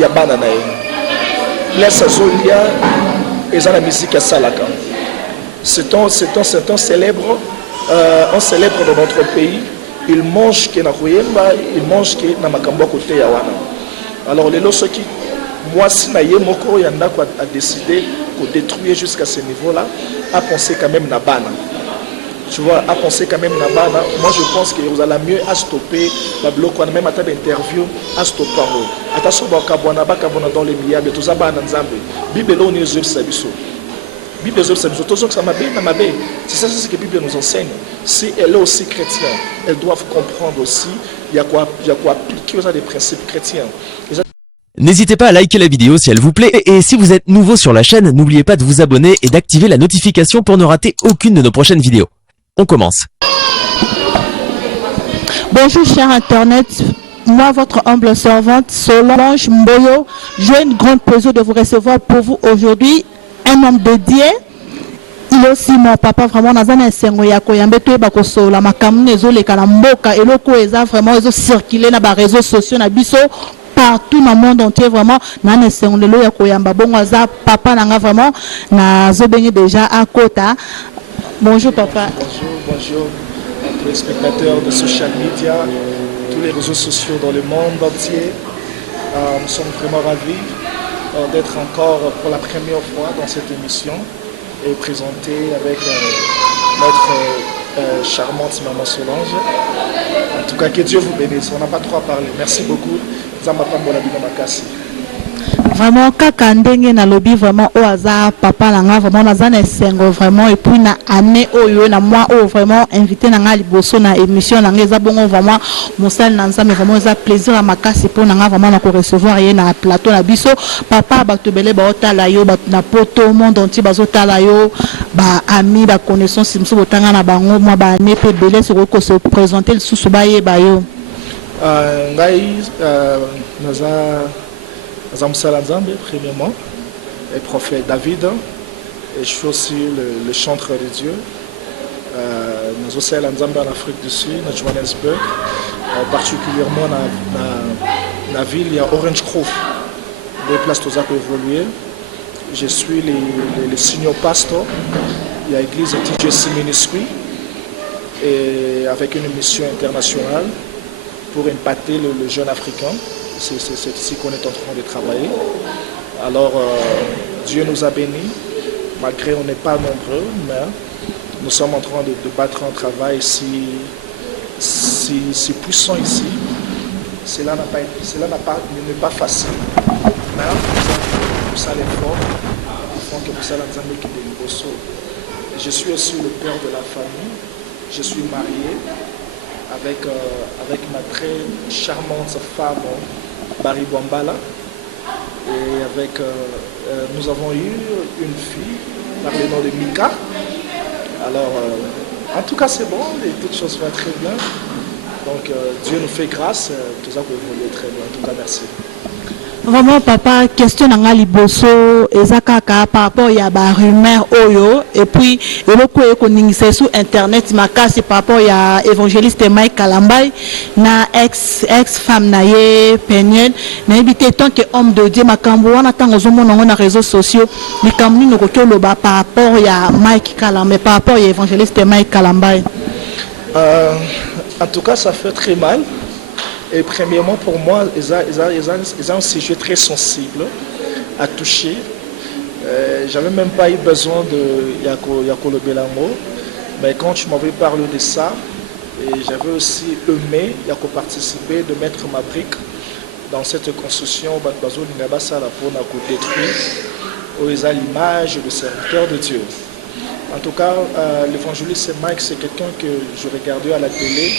ya bana na ye. Place azolia eza na musique ya salaka. C'est un célèbre, on célèbre dans notre pays. Il mange que na koyemba, il mange que na makambo côté ya wana. Alors les lois qui moi si na ye moko yanda ko a décidé de détruire jusqu'à ce niveau-là, a pensé quand même na bana. Tu vois, à penser quand même na bana. Moi je pense que vous allez mieux à stopper la bloc on même à table interview à stopper. Attention ba kabona dans les milliards de tout ça bana nzambe. Bible on est sur sabiso. Bible est sur sabiso. Tout ça m'a bien m'a bien. C'est ça ce que Bible nous enseigne. Si elle est aussi chrétienne, elles doivent comprendre aussi il y a quoi appliquer aux des principes chrétiens. N'hésitez pas à liker la vidéo si elle vous plaît et si vous êtes nouveau sur la chaîne, n'oubliez pas de vous abonner et d'activer la notification pour ne rater aucune de nos prochaines vidéos. On commence. Bonjour cher Internet, moi votre humble servante Solange Mboyo, j'ai une grande plaisir de vous recevoir pour vous aujourd'hui, un homme dédié. Il est aussi mon papa vraiment dans un enseignement ya koyambe to ba kosola makamune ezoleka na mboka eloko eza vraiment ezo circuler na ba réseaux sociaux na biso partout dans le monde entier vraiment na enseignement lelo ya koyamba bongo za papa nanga vraiment na zo bengi déjà à Kota. Bonjour papa. Bonjour à tous les spectateurs de social media, tous les réseaux sociaux dans le monde entier. Nous sommes vraiment ravis d'être encore pour la première fois dans cette émission et présenter avec notre charmante maman Solange. En tout cas, que Dieu vous bénisse. On n'a pas trop à parler. Merci beaucoup. Vraiment kaka ndenge na lobby vraiment au hasard papa langa vraiment na zane sengo vraiment et puis na année oyo na moi oh vraiment invité na nga liboso na émission na nga bongo vraiment mosal na nzambe vraiment za plaisir à makasi pour na nga vraiment na ko recevoir ye na plateau na biso papa ba tobele ba otala yo ba na poto monde entier ba zotala yo ba ami ba connaissance mso botanga na bango moi ba ne pe belé se ko se présenter le sous ba ye ba yo ngai naza Zamsala Nzambe, premièrement, et prophète David, et je suis aussi le chanteur de Dieu. Nous sommes en Afrique du Sud, à Johannesburg, particulièrement dans la ville, il y a Orange Grove, des places où ça peut évoluer. Je suis le senior pastor, il y a l'église TJC Ministry, et avec une mission internationale pour impacter le jeune africain. C'est ici qu'on est en train de travailler. Alors, Dieu nous a bénis, malgré on n'est pas nombreux, mais nous sommes en train de battre un travail si puissant ici. Cela n'est pas facile. Mais nous allons l'effort, afin que nous allons nous qui de Je suis aussi le père de la famille. Je suis marié avec ma très charmante femme Barry Bwambala et avec nous avons eu une fille par le nom de Mika. Alors en tout cas c'est bon et toutes choses vont très bien, donc Dieu nous fait grâce, tout ça peut évoluer très bien. En tout cas merci. Vraiment papa, question nanga liboso ezakaka par rapport ya ba rumeur oyo et puis eloko eko ningisa sur internet makasi par rapport ya évangéliste Mike Kalambay na ex femme na ye Peniel na ebité tant que homme de Dieu makambo wana tango zomona na réseaux sociaux likambo ni noko loba par rapport ya Mike Kalambay par rapport ya évangéliste Mike Kalambay. En tout cas ça fait très mal. Et premièrement, pour moi, ils ont un sujet très sensible à toucher. J'avais même pas eu besoin de Yako le Belango, mais quand tu m'avais parlé de ça, j'avais aussi aimé Yako participer, de mettre ma brique dans cette construction pour détruire l'image du serviteur de Dieu. En tout cas, l'évangéliste Mike, c'est quelqu'un que je regardais à la télé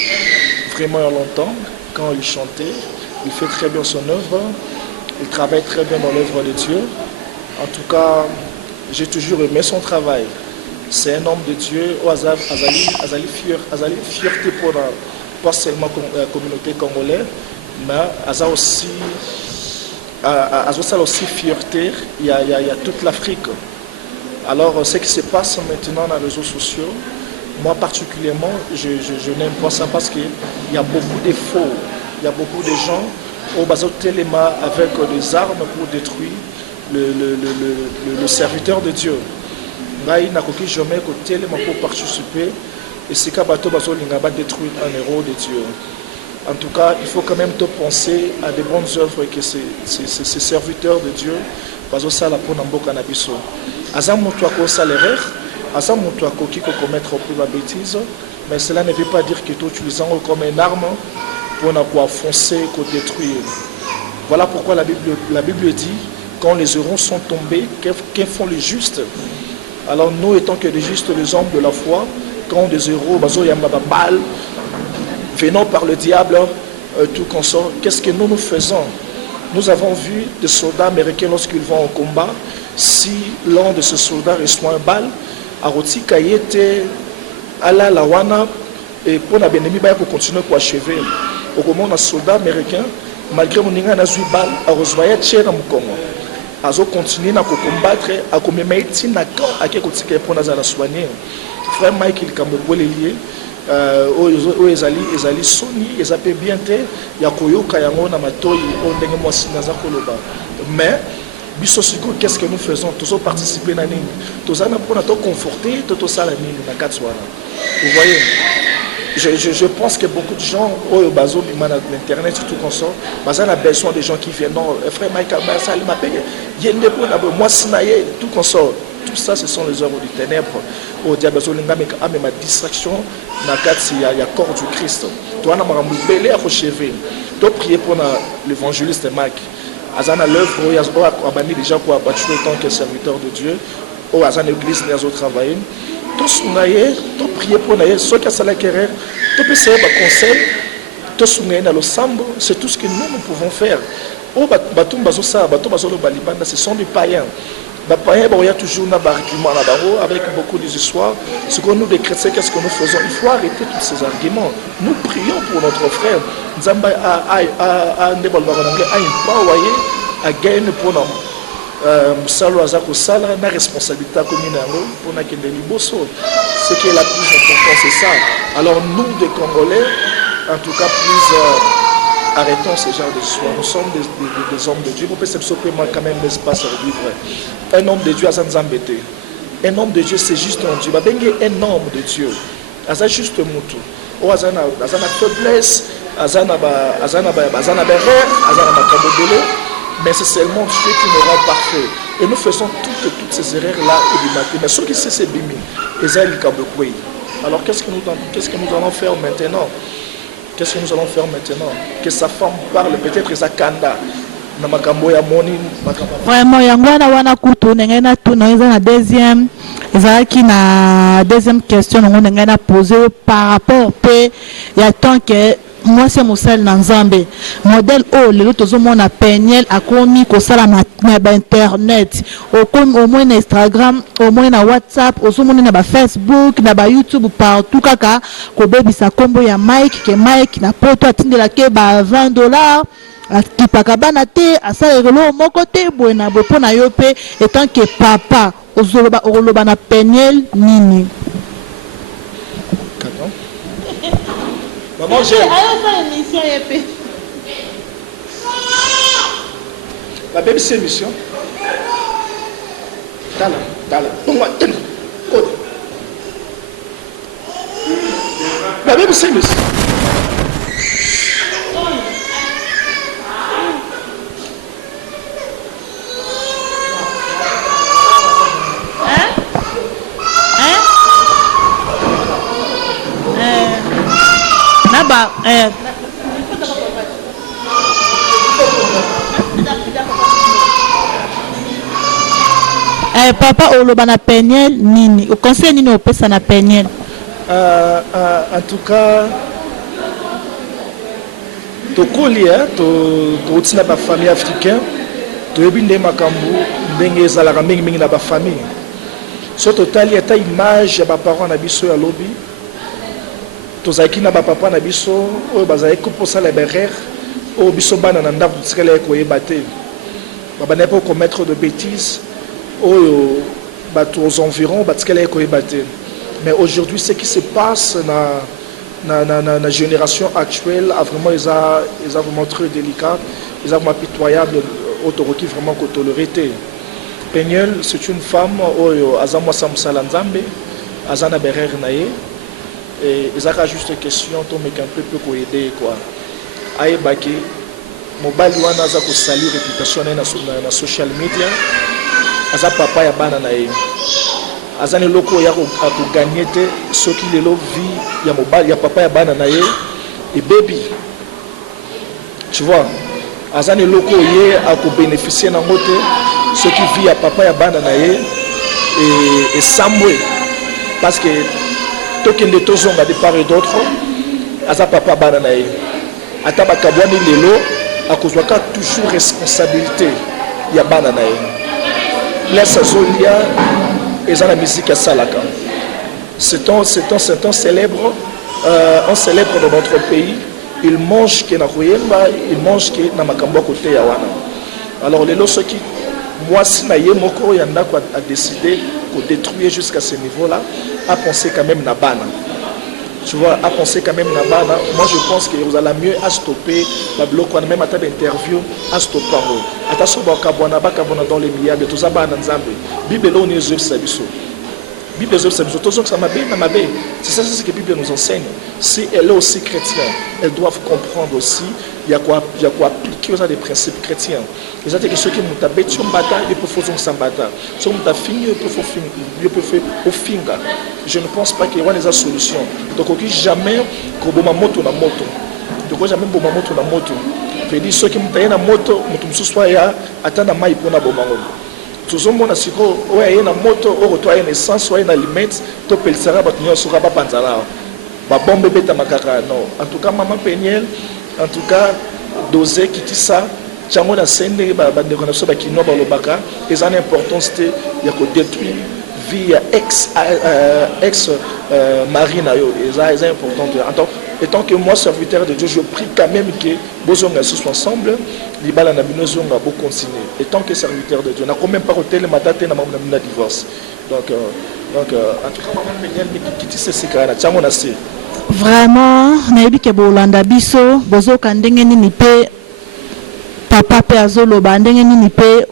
vraiment longtemps. Quand il chantait, il fait très bien son œuvre, il travaille très bien dans l'œuvre de Dieu. En tout cas, j'ai toujours aimé son travail. C'est un homme de Dieu, Azali fierté pour pas seulement la communauté congolaise, mais Azali aussi fierté, il y a toute l'Afrique. Alors, ce qui se passe maintenant dans les réseaux sociaux, moi particulièrement, je n'aime pas ça parce qu'il y a beaucoup de faux. Il y a beaucoup de gens au bazo téléma avec des armes pour détruire le serviteur de Dieu. Ngai n'a koki jamais ko téléma pour participer et c'est qu'à bateau bazo linga ba détruire un héros de Dieu. En tout cas, il faut quand même te penser à des bonnes œuvres que ces serviteurs de Dieu bazo sala pour namboka na biso. Azam moto ko salaire, azam moto ko ki ko commettre plus la bêtise, mais cela ne veut pas dire que tu utilises comme une arme pour pouvoir foncer, pour détruire. Voilà pourquoi la Bible dit, quand les héros sont tombés, qu'en font les justes? Alors nous, étant que des justes, les hommes de la foi, quand des héros, venant par le diable, tout consort, qu'est-ce que nous faisons? Nous avons vu des soldats américains lorsqu'ils vont au combat, si l'un de ces soldats reçoit un balle, à Roti Kayete, à la Lawana, et pour la Bénémi, pour continuer pour achever. Au moment un soldat américain, malgré mon inga n'a balle, a reçoit tchèra mukongo. Azo continuer à combattre, à commémorer na quand à quelque chose pour nous soigner. Frère Michael Kamboué lié, aux ezali soni, ils appellent bien te, yakoyoka yango na matoi, on dengue moi sinaza koloba. Mais biso siko, qu'est-ce que nous faisons? Tous participer na nini, tous ana pour nous conforter, tous ça la nini na katswana. Vous voyez? Je pense que beaucoup de gens, au bazo l'internet, tout comme ça, on a besoin des gens qui viennent. Non, frère Michael, moi, tout comme ça. Tout ça, ce sont les œuvres du ténèbre. Au diable, ma distraction, il y a corps du Christ. Toi, on a chevet. Tu prier pour l'évangéliste Marc. Azana l'œuvre, il y a des gens qui ont battu le temps que serviteur de Dieu. Au Azana l'église, il y a travaillé. Tous nous prier pour nous, ceux qui ont la querelle, tous essayer de conseil, tous nous dans le sambo, c'est tout ce que nous pouvons faire. Au bateau bazosa, bateau bazolo balibanda, ce sont des païens. Les païens, il y a toujours un argument là-bas avec beaucoup d'histoires. Ce que nous, les chrétiens, qu'est-ce que nous faisons? Il faut arrêter tous ces arguments. Nous prions pour notre frère. Nzamba a gagné pour nous. Salo azako sala na responsabilité commune pour na kende liboso. Ce qui est la plus importante, c'est ça. Alors nous, des Congolais, en tout cas, plus arrêtons ce genre de soins. Nous sommes des hommes de Dieu. Pour que ce soit quand même l'espace à vivre. Un homme de Dieu, Azanzambete. Un homme de Dieu, c'est juste un Dieu. Un homme de Dieu. Azan juste mutu. O azana faiblesse, azana berre, azana makabodele. Mais c'est seulement Dieu qui nous rend parfait. Et nous faisons toutes ces erreurs-là et du matin. Mais ceux qui c'est bimi, alors qu'est-ce que nous allons faire maintenant? Qu'est-ce que nous allons faire maintenant? Que sa femme parle, peut-être sa kanda. Vraiment, yangwana wana kutu nengena tu na deuxième question nengena poser par rapport pe ya tant que moi c'est mon seul Nzambe modèle oh le tozo mona peniel akomi ko sala na internet au moins na Instagram au moins na WhatsApp au moins na ba Facebook na ba YouTube partout kaka ko bebisa kombo ya Mike ke Mike na poto atindela ke ba $20 akipakabana te asalelo moko te boena bopo na yo pe etant que papa ozoloba na peniel nini. Maman, j'ai la bébé c'est mission. Tala. La bébé c'est mission. Papa oloba na peniel nini au conseil nini opesa na peniel en tout cas tokoli to tina ba famille africaine to yebinde makambu ndenge ezalaka mingi na ba famille so totali ata image ya ba parents na biso ya lobi tozaki na ba papa na biso oyo bazali koposala berere oyo biso bana na ndako tikala koyeba te babana pas commettre de bêtises aux environs, mais aujourd'hui, ce qui se passe la génération actuelle a vraiment vraiment très délicat, ils ont vraiment pitoyable, autorité vraiment qu'on toléré. Peniel, c'est une femme azamwa samsala nzambe, azana berer nae, et ils ont juste question to mec un peu pour aider quoi. Aye baki mobile wana za ko salir réputation na social media, aza papa ya bana nae. Azane loko ya ko gagner te ce qui le vie ya mobile ya papa ya bana nae et baby. Tu vois, azane loko ye a ko bénéficier na ngote ce qui vit à papa ya bana nae et samwe parce que token de tozonga de part et d'autre aza papa bana nae ata bakabwani lelo akozwaka toujours responsabilité ya bana nae laisse zolia et la musique à Salaka. C'est un célèbre, on célèbre dans notre pays. Il mange qui na Royemba, il mange qui na Makambo côté Yawana. Alors les lots qui, moi si na yemoko yanda quoi a décidé de détruire jusqu'à ce niveau-là, a pensé quand même na bana. Tu vois, à penser quand même na bana. Moi je pense que vous allez mieux à stopper la bloc on même à table d'interview à stopper. Attention bakabona dans les milliards de tout ça bana nzambe. Bible là on est Jésus sabiso. Bible Jésus sabiso tout ça ça m'a bien. C'est ça ce que la Bible nous enseigne. Si elle est aussi chrétienne, elles doivent comprendre aussi il y a quoi appliquer aux des principes chrétiens. Et ça c'est que ceux qui nous tapent sur bata ils peuvent faire son bata. Sur nous tapent finir ils peuvent faire au finga. Je ne pense pas qu'il y ait des solutions. Donc jamais que boma moto na moto. Donc jamais boma moto na moto. Fait dire ceux qui m'ont na moto, moto msuswa ya atana mai pona boma ngolo. Toujours mon asiko ouais na moto au retour une essence soit une aliment to pelsara batunyo sura ba panzala. Ba bombe beta makaka non. En tout cas maman Peniel, en tout cas dosé qui dit ça chango na sende ba de connaissance ba kino ba lobaka et ça l'importance il y a que détruire vie ex mari na yo et ça est important. Étant que moi serviteur de Dieu, je prie quand même que bozonga soit ensemble, libala na binozonga bo continuer. Étant que serviteur de Dieu, n'a quand même pas hôtel matate na na divorce. Donc en tout cas maman Peniel qui dit c'est quand na chango na se. Vraiment, nayebi ke bolanda biso bozoka ndenge nini pe papa pe azoloba ndenge nini pe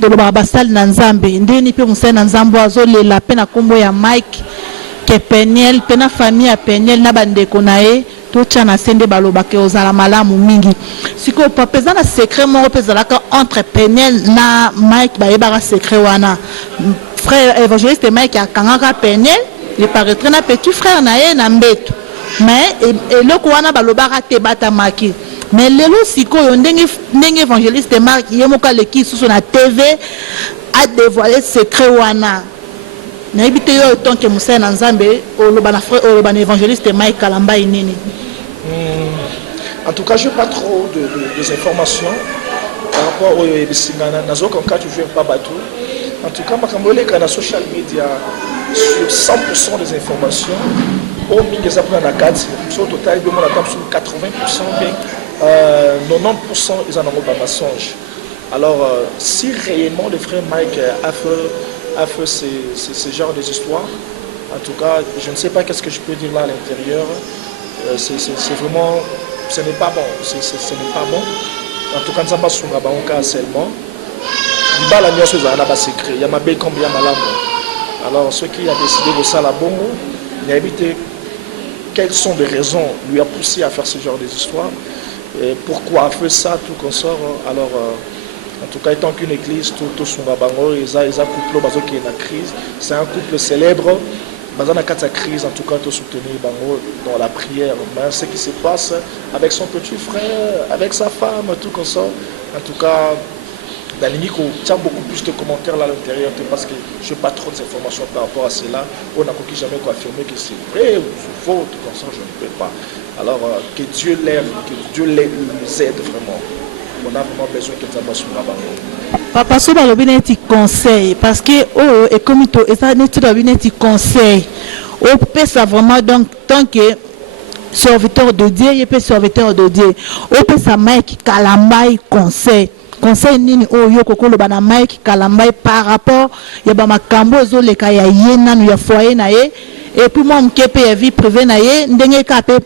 toloba basali na nzambe ndenge nini pe musali na nzambe azolela pe na kombo ya Mike ke Peniel pe na famille ya Peniel na bandeko na ye totia na sende baloba ke ozala malamu mingi siko papeza na secret moko pe zalaka entre Peniel na Mike bayebaka secret wana frère évangéliste Mike akangaka Peniel il paraîtrait na petit frère na ye na mbeto mais eloko wana balobaka te batamaki mais lelo sikoyo ndenge évangéliste Marc yemoka leki susu na TV a dévoilé secret wana nayebi te yo tant que musala na nzambe oloba na frère oloba na évangéliste Mike Kalamba inini. En tout cas je n'ai pas trop des informations par rapport au ebisingana nazoka en cas tu viens pas bateau. En tout cas makambo leka na social media sur 100% des informations au mingi pour la carte au total de mon attente sur 80% bien 90% ils en ont pas mensonge. Alors si réellement le frère Mike a fait ce genre des histoires, en tout cas je ne sais pas qu'est-ce que je peux dire là à l'intérieur. C'est vraiment ce n'est pas bon, ce n'est pas bon. En tout cas nous avons sur un cas seulement libala nyoso za na ba secret ya mabe comme ya malamu. Alors ceux qui a décidé de ça la bongo n'habite quelles sont les raisons lui a poussé à faire ce genre d'histoire et pourquoi a fait ça tout consort. Alors en tout cas étant qu'une église tout son bango ils a couple bazo qui est en crise, c'est un couple célèbre bazana kata crise en tout cas tout soutenir bango dans la prière. Mais ce qui se passe avec son petit frère, avec sa femme tout consort, en tout cas dans les micros, il y a beaucoup plus de commentaires là à l'intérieur parce que je n'ai pas trop d'informations par rapport à cela. On n'a jamais affirmé que c'est vrai ou c'est faux, tout comme ça, je ne peux pas. Alors, que Dieu l'aide, que Dieu les aide vraiment. On a vraiment besoin que ça soit là-bas. Papa, ce n'est pas un conseil parce que, et comme il est un conseil, on peut ça vraiment donc, tant que serviteur de Dieu, il peut serviteur de Dieu. On peut ça, Mike Kalamba, conseil. Conseil nini oyo kokolo bana Mike Kalamba par rapport ya ba makambo zo leka ya yena no ya foyer na ye et puis moi m'ke pe vie privée na ye ndenge ka pe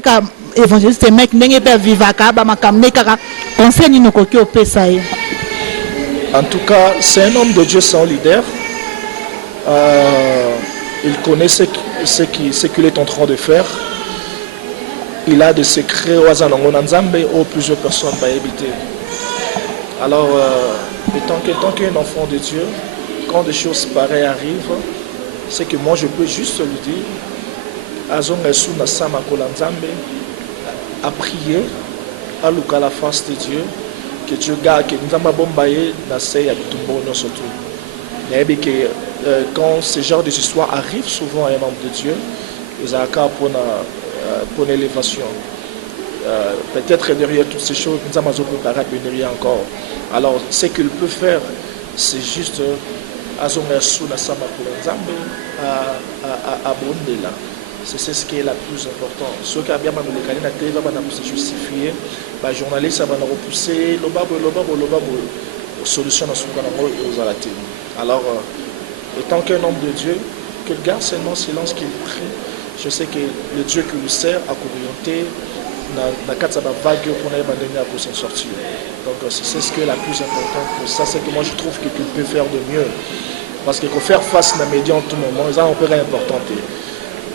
ka évangéliste mec ndenge pe vivaka ba makamne kaka conseil ni nokoki opesa ye. En tout cas, c'est un homme de Dieu sans leader. Il connaît ce qu'il est en train de faire. Il a des secrets où plusieurs personnes vont éviter. Alors, étant qu'un enfant de Dieu, quand des choses pareilles arrivent, c'est que moi je peux juste lui dire à prier, à louer la face de Dieu, que Dieu garde, que nous avons bombaye dans ces surtout. Mais quand ce genre d'histoire arrive souvent à un homme de Dieu, ils ont un cas pour l'élévation. Peut-être derrière toutes ces choses, nous avons préparé à venir encore. Alors, ce qu'il peut faire, c'est juste à c'est ce qui est la plus important. Ceux qui ont bien se justifier, les journalistes vont repousser, solution aux alatés. Alors, étant qu'un homme de Dieu, qu'il garde seulement silence, qu'il prie, je sais que le Dieu qui nous sert a orienté dans la vague pour s'en sortir. Donc c'est ce qui est la plus importante pour ça, c'est que moi je trouve qu'il peut faire de mieux. Parce qu'il faut faire face à la média en tout moment, ils ont un peu important.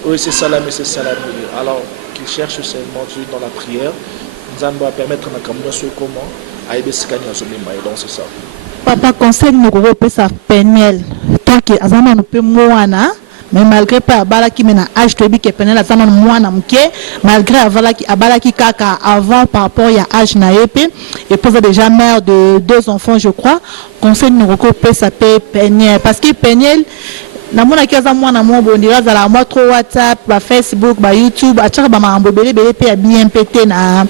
Oui, c'est ça là, mais c'est ça là. Alors qu'il cherche seulement Dieu dans la prière, nous allons permettre à nous de comment à Ebessikani Azomima, et donc c'est ça. Papa conseil nous peut ça péniel. Tant que Azama nous peut moana. Mais malgré pas abalaki mena âge tobi ke penela zaman mwana mke malgré abalaki kaka avant par rapport à âge na épée et pose déjà mère de 2 enfants je crois conseil nous recope ça paye peniel parce que peniel na mona kiaza mwana mo bondira za la moi trop WhatsApp ba Facebook ba YouTube achaka ba mambo belé pe ya bien pété na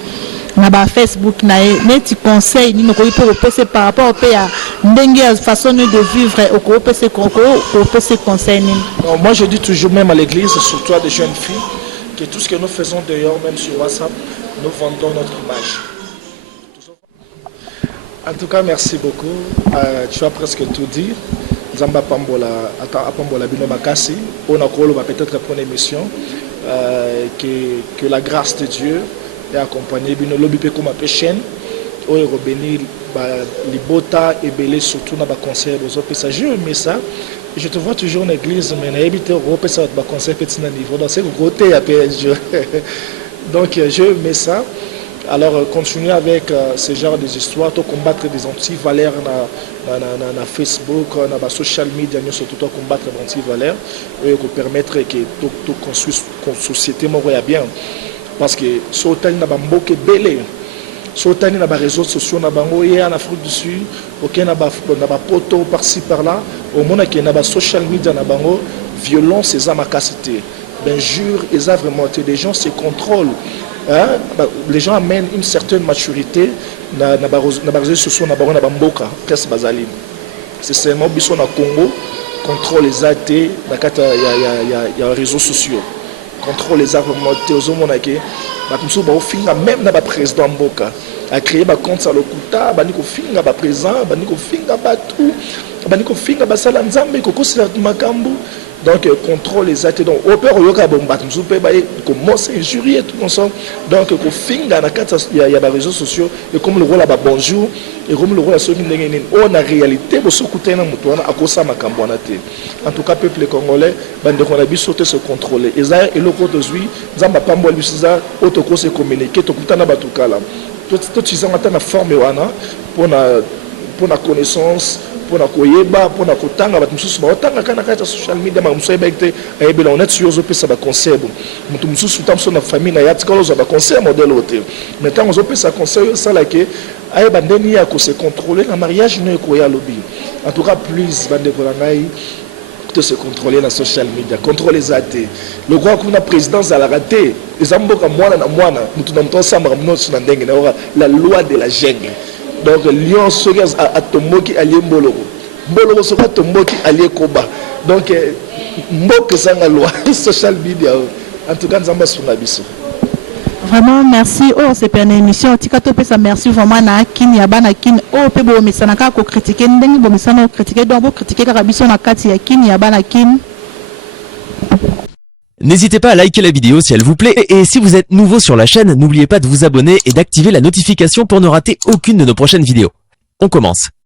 ba Facebook na neti conseil ni noko pour passer par rapport au à ndenge façon de vivre au passer conseil ni. Moi je dis toujours même à l'église surtout à des jeunes filles que tout ce que nous faisons dehors même sur WhatsApp nous vendons notre image. En tout cas merci beaucoup. Tu as presque tout dit. Zamba Pambola Pambola Bino Makasi on a peut-être pour une émission que la grâce de Dieu et accompagné bino lobby pe comme appelé chaîne au robeni libota et belé surtout na ba concert aux autres passagers mais ça je te vois toujours en église mais na habité européen ça ba concert petit niveau donc c'est côté à PSG donc je mets ça alors continuer avec ce genre des histoires to combattre des anti-valeurs na Facebook na ba social media nous surtout to combattre des anti-valeurs et pour permettre que to construire société mo ya bien. Parce que si on a des belé, si on a des réseaux sociaux en Afrique du Sud, on a des poteaux par-ci par-là, au monde qui a des social media, violence et amakacité. Ben jure, ils ont vraiment des gens se contrôlent. Hein? Les gens amènent une certaine maturité dans les réseaux sociaux, c'est seulement si on a Congo, contrôle les AT, il y a les réseaux sociaux. Contrôle les armements aux hommes même dans le président Mboka a créé un compte sur le Kuta, baniko finga ba président, baniko finga ba tout, baniko finga ba salanzambe ko kosila makambu donc contrôle les actes donc opère yoka bomba tout pe ba commence injurier tout ensemble donc ko finga na kata ya ba réseaux sociaux et comme le rôle là bonjour et comme le rôle là soki ndenge on a réalité bo sokuta na mutu wana akosa makambo wana te en tout cas peuple congolais bande ko na biso te se contrôler et ça et le côté zui nzamba pambo biso otoko se communiquer to kutana batukala tout tu sais na forme wana pour la connaissance pour la koyeba pour la kotanga bat mususu ba otanga kana kata social media ma mususu ebekte ayebela on est sur zo pesa ba conseil mutu mususu tamso na famille na yati kalo zo ba conseil modèle hotel maintenant zo pesa conseil ça là que ayeba ndeni ya ko se contrôler na mariage no ekoya lobby en tout cas plus bande ko ngai de se contrôler la social media contrôler les athées le roi qu'on a présidence à la raté les amboka mwana na mwana mutu na mto sama mnosi na ndenge na la loi de la jungle. Donc lion sogas a tomboki allié mboloko mboloko soka tomboki allié koba donc mboka sanga loi social media en tout cas nzamba sunga biso. Vraiment merci oh c'est pour une émission tikato pesa merci vraiment na kini ya bana kini oh pe bo misana ka ko critiquer ndenge bo misana critiquer donc bo critiquer ka biso na kati ya kini ya bana kini N'hésitez pas à liker la vidéo si elle vous plaît et si vous êtes nouveau sur la chaîne, n'oubliez pas de vous abonner et d'activer la notification pour ne rater aucune de nos prochaines vidéos. On commence.